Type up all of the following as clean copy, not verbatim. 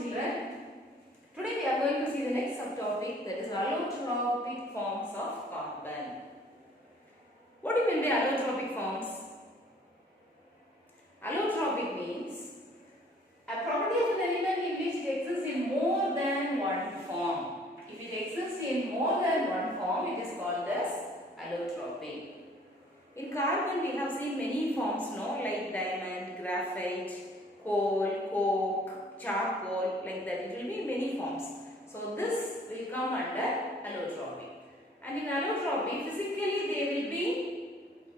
children. Today we are going to see the next subtopic, that is allotropic forms of carbon. What do you mean by allotropic forms? Allotropic means a property of an element in which it exists in more than one form. If it exists in more than one form, it is called as allotropic. In carbon we have seen many forms, no, like diamond, graphite, coal, coke, charcoal, like that. It will be many forms. So this will come under allotropic. And in allotropic, physically they will be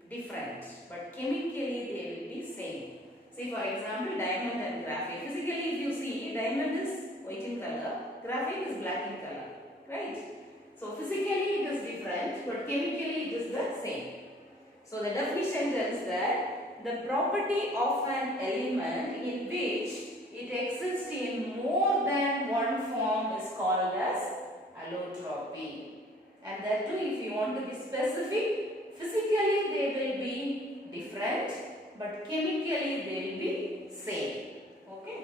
different, but chemically they will be same. See, for example, diamond and graphite. Physically, if you see, diamond is white in color, graphite is black in color, right? So physically it is different, but chemically it is the same. So the definition tells that the property of an element in which it exists in more than one form is called as allotropy. And that too, if you want to be specific, physically they will be different, but chemically they will be same. Okay.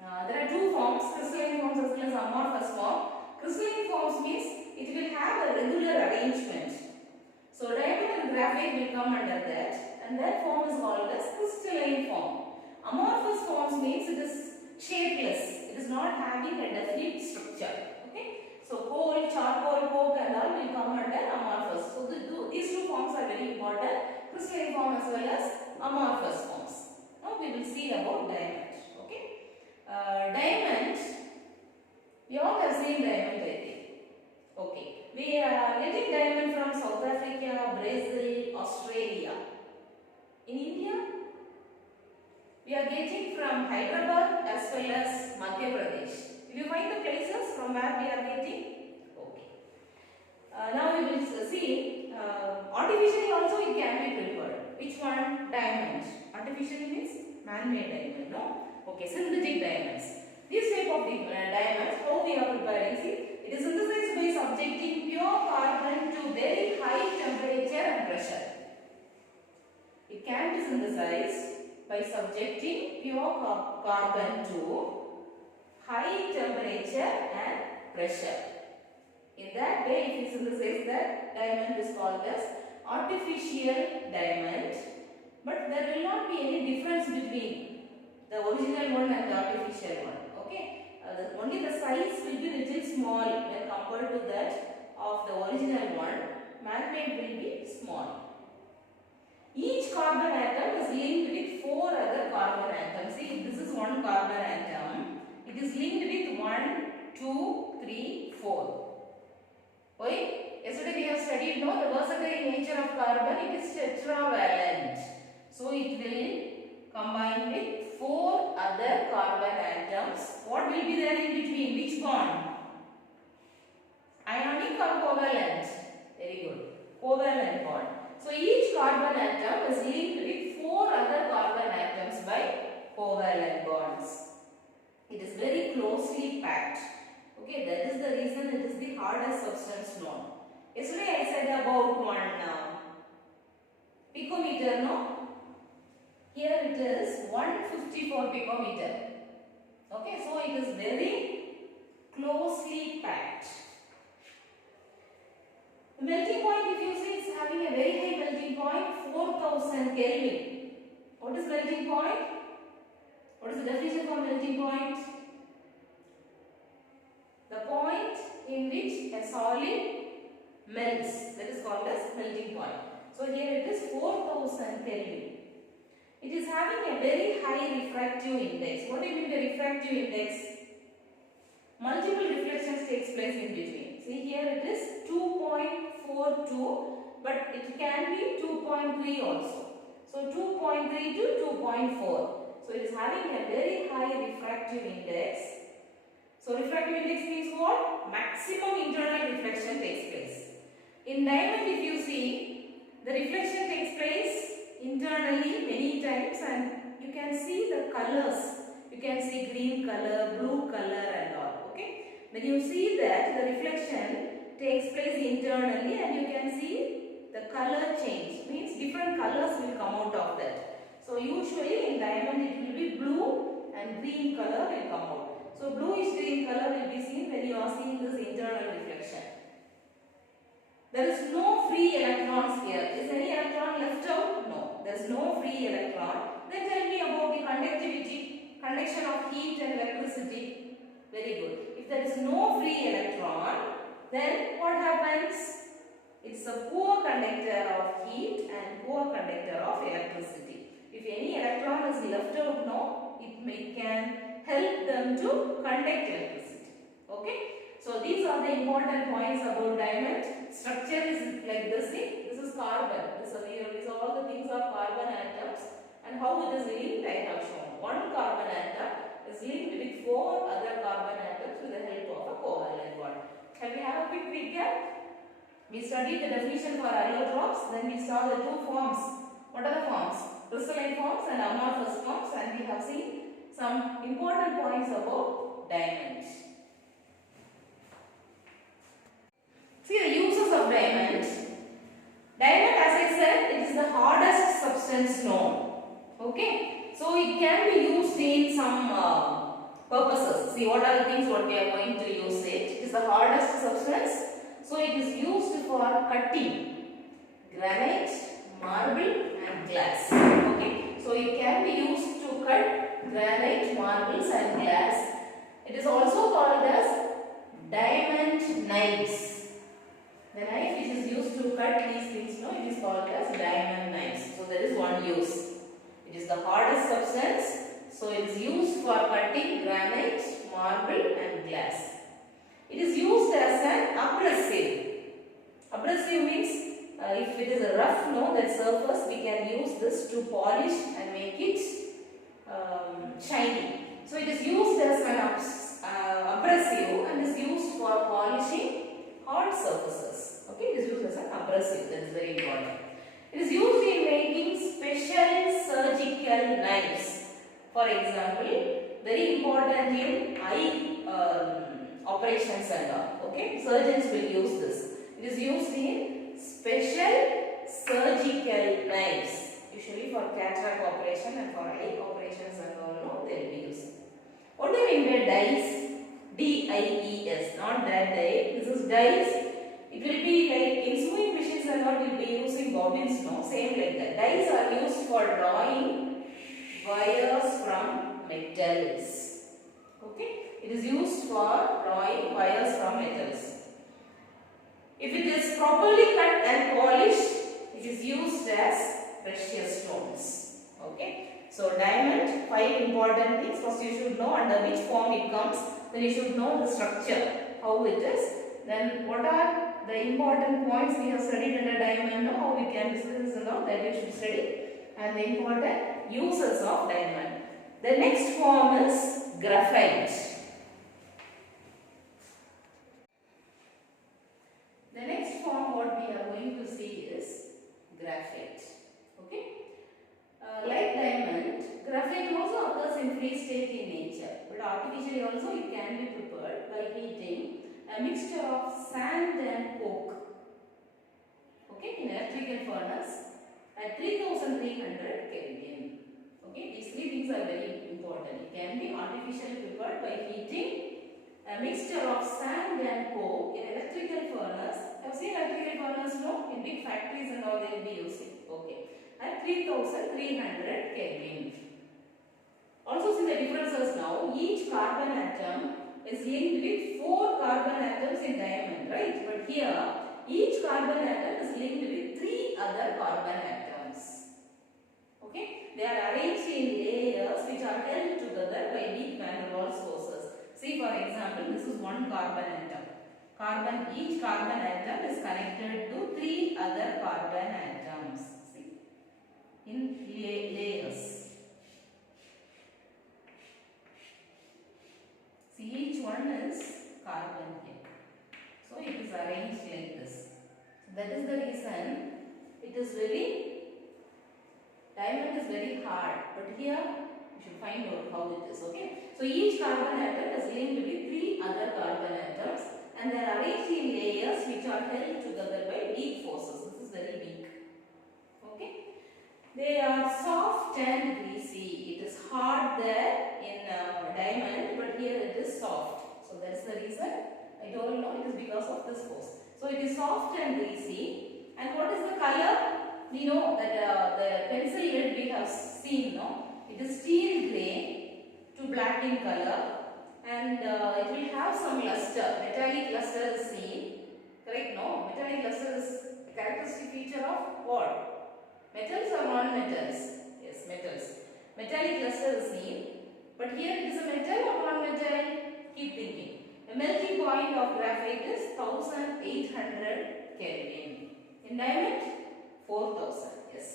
There are two forms, crystalline forms as well as amorphous form. Crystalline forms means it will have a regular arrangement. So diamond and graphite will come under that, and that form is called as crystalline form. Amorphous forms means it is shapeless. It is not having a definite structure. Okay. So coal, charcoal, coke and all will come under amorphous. So these two forms are very important. Crystalline form as well as amorphous forms. Now we will see about diamond. Okay. Diamond, we all have seen diamond, I think. Okay. We are getting diamond from South Africa, Brazil, Australia. In India, we are getting from Hyderabad as well as Madhya Pradesh. Will you find the places from where we are getting? Okay. Now we will see, artificially also it can be prepared. Which one? Diamond. Artificially means man-made diamond, no? Okay, synthetic diamonds. This type of diamonds, how we are preparing? See, it is synthesized by subjecting pure carbon to very high temperature and pressure. It can be synthesized by subjecting pure carbon to high temperature and pressure. In that way, if you synthesize that, diamond is called as artificial diamond. But there will not be any difference between the original one and the artificial one. Okay. Only the size will be little small when compared to that of the original one. Man-made will be small. Each carbon atom is linked with 4 other carbon atoms. See, this is one carbon atom. It is linked with 1, 2, 3, 4. Why? Yesterday we have studied, no, the versatile nature of carbon. It is tetravalent. So it will combine with 4 other carbon atoms. What will be there in between? Which bond? Ionic or covalent? Very good. Covalent bond. So each carbon atom is linked with 4 other carbon atoms by covalent bonds. It is very closely packed. Okay, that is the reason it is the hardest substance known. Yesterday I said about one picometer, no? Here it is 154 picometer. Okay, so it is very closely packed. The melting point, if you see, is having a very high melting point, 4000 Kelvin. What is melting point? What is the definition for melting point? The point in which a solid melts. That is called as melting point. So here it is 4000 Kelvin. It is having a very high refractive index. What do you mean by refractive index? Multiple reflections takes place in between. See, here it is 2.42, but it can be 2.3 also. So 2.3 to 2.4. So it is having a very high refractive index. So refractive index means what? Maximum internal reflection takes place. In diamond, if you see, the reflection takes place internally many times, and you can see the colors. You can see green color, blue color and all. Okay. When you see that, the reflection takes place internally and you can see the color change. Means different colors will come out of that. So usually in diamond it will be blue and green color will come out. So bluish green color will be seen when you are seeing this internal reflection. There is no free electrons here. Is any electron left out? No. There is no free electron. Then tell me about the conductivity, conduction of heat and electricity. Very good. If there is no free electron, then what happens? It's a poor conductor of heat and poor conductor of electricity. If any electron is left out, no, it can help them to conduct electricity. Okay. So these are the important points about diamond. Structure is like this. See, this is carbon. These are all the things are carbon atoms, and how it is linked I have shown. One carbon atom is linked with 4 other carbon atoms with the help of a covalent bond. Shall we have a quick recap? We studied the definition for allotropes. Then we saw the 2 forms. What are the forms? Crystalline forms and amorphous forms, and we have seen some important points about diamonds. See the uses of diamond. Diamond, as I said, it is the hardest substance known. Okay, so it can be used in some purposes. See, what are the things what we are going to use it? It is the hardest substance, so it is used for cutting granite, marble, and glass. Okay, so it can be used to cut granite, marbles, and glass. It is also called as diamond knives. The knife which is used to cut these things, no, it is called as diamond knives. So there is one use. It is the hardest substance, so it is used for cutting granite, marble, and glass. It is used as an abrasive. Abrasive means if it is a rough, no, that surface, we can use this to polish and make it shiny. So it is used as an abrasive and is used for polishing hard surfaces. Okay, it is used as an abrasive. That is very important. It is used in making special surgical knives. For example, very important in eye operations and all. Okay, surgeons will use this. It is used in special surgical knives. Usually for cataract operation and for eye operations and all, no, they will be used. What do you mean by dies? D-I-E-S, not that die. This is dies. It will be like in sewing machines and all, we will be using bobbins, no? Same like that. Dies are used for drawing wires from metals. Okay? It is used for drawing wires from metals. If it is properly cut and polished, it is used as precious stones. Okay? So diamond, 5 important things. First you should know under which form it comes. Then you should know the structure, how it is. Then what are the important points we have studied under diamond, how we can discuss this and all, that you should study. And the important uses of diamond. The next form is graphite. The next form what we are going to see is graphite. Okay. Like diamond, graphite also occurs in free state in nature, but artificially also it can be prepared by heating a mixture of sand and coke. Okay, in electrical furnace at 3300 Kelvin. Okay, these 3 things are very important. It can be artificially prepared by heating a mixture of sand and coke in electrical furnace. Have seen electrical furnace, no? In big factories and all they will be using. Okay, at 3300 Kelvin. Also see the differences now. Each carbon atom is linked with 4 carbon atoms in diamond, right? But here, each carbon atom is linked with 3 other carbon atoms. Okay? They are arranged in layers which are held together by weak van der Waals forces. See, for example, this is one carbon atom. Each carbon atom is connected to 3 other carbon atoms. See, in layers. See, each one is carbon here. So it is arranged like this. That is the reason it is diamond is very hard. But here you should find out how it is. Okay. So each carbon atom is linked with 3 other carbon atoms and they are arranged in layers which are held together by weak forces. This is very weak. Okay. They are soft and greasy. It is hard there in diamond, but here it is and greasy. And what is the color? We know that the pencil lead we have seen, no? It is steel grey to black in color, and it will have some luster. Metallic luster is seen. Correct? No? Metallic luster is a characteristic feature of what? Metals or non-metals? Yes, metals. Metallic luster is seen. But here it is a metal or non-metal? Keep thinking. The melting point of graphite is 1800 Kelvin. In diamond, 4000. Yes.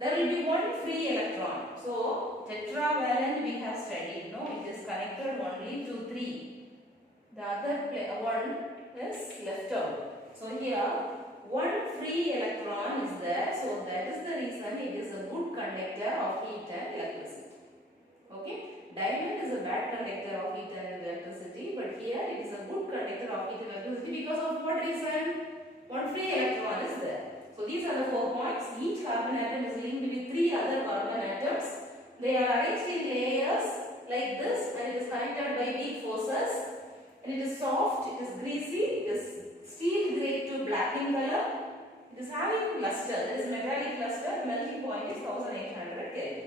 There will be one free electron. So, tetravalent we have studied. No, it is connected only to 3. The other one is left out. So, here one free electron is there. So, that is the reason it is a good conductor of heat and electricity. Okay. Diamond is a bad conductor of heat and electricity, but here it is a good conductor of heat and electricity because of what reason? One free electron is there. So these are the 4 points. Each carbon atom is linked with 3 other carbon atoms. They are arranged in layers like this, and it is connected by weak forces. And it is soft, it is greasy, it is steel grey to black in color. It is having luster, it is metallic luster. Melting point is 1800 Kelvin.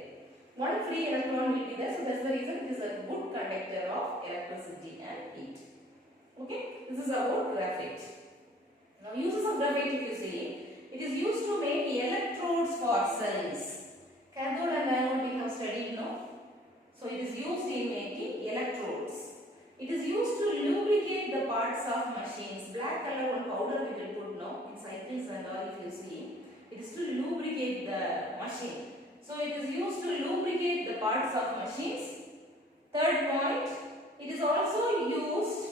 One free electron will be there, so that's the reason it is a good conductor of electricity and heat. Okay, this is about graphite. Now, uses of graphite, if you see, it is used to make electrodes for cells. Cathode and anode we have studied now. So, it is used in making electrodes. It is used to lubricate the parts of machines. Black color one powder we will put now in cycles and all, if you see. It is to lubricate the machine. So, it is used to lubricate the parts of machines. Third point, it is also used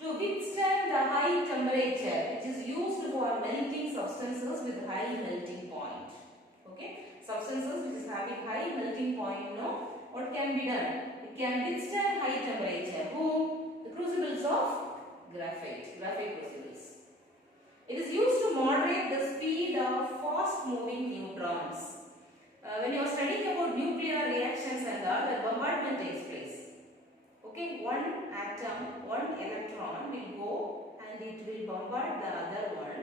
to withstand the high temperature, which is used for melting substances with high melting point. Okay, substances which is having high melting point, what can be done? It can withstand high temperature. Who? The crucibles of graphite crucibles. It is used to moderate the speed of fast moving neutrons. When you are studying about nuclear reactions and all, the bombardment takes place. Okay, one atom, one electron will go and it will bombard the other one,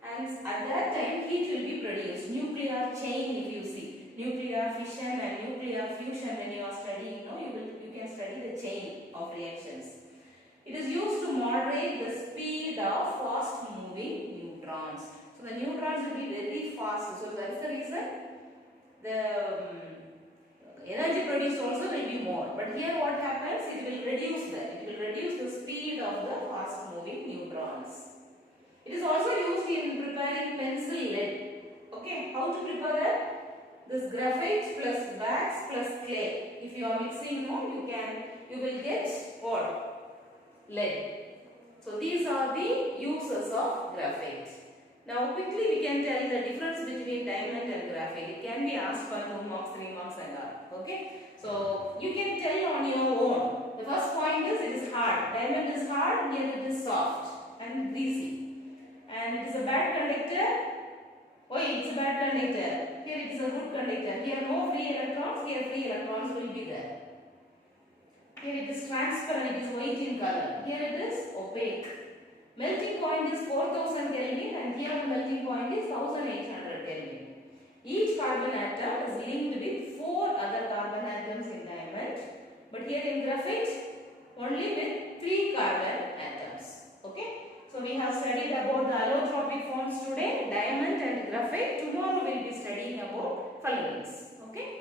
and at that time heat will be produced. Nuclear chain, if you see, nuclear fission and nuclear fusion, when you are studying, you can study the chain of reactions. It is used to moderate the speed of fast moving neutrons. So the neutrons will be very fast. So that is the reason the energy produced also will be more. But here what happens? It will reduce the speed of the fast moving neutrons. It is also used in preparing pencil lead. Okay, how to prepare that? This graphite plus wax plus clay. If you are mixing, you will get what? Lead. So these are the uses of graphite. Now quickly we can tell the difference between diamond and graphite. It can be asked for 2 marks, 3 marks and all. Okay. So you can tell on your own. The first point is it is hard. Diamond is hard, here it is soft and greasy. And it is a bad conductor. Why it is a bad conductor? Here it is a good conductor. Here no free electrons, here free electrons will be there. Here it is transparent, it is white in color. Here it is opaque. Melting point is 4000 Kelvin and here the melting point is 1800 Kelvin. Each carbon atom is linked with 4 other carbon atoms in diamond, but here in graphite only with 3 carbon atoms. Okay. So we have studied about the allotropic forms today, diamond and graphite. Tomorrow we will be studying about fullerenes. Okay.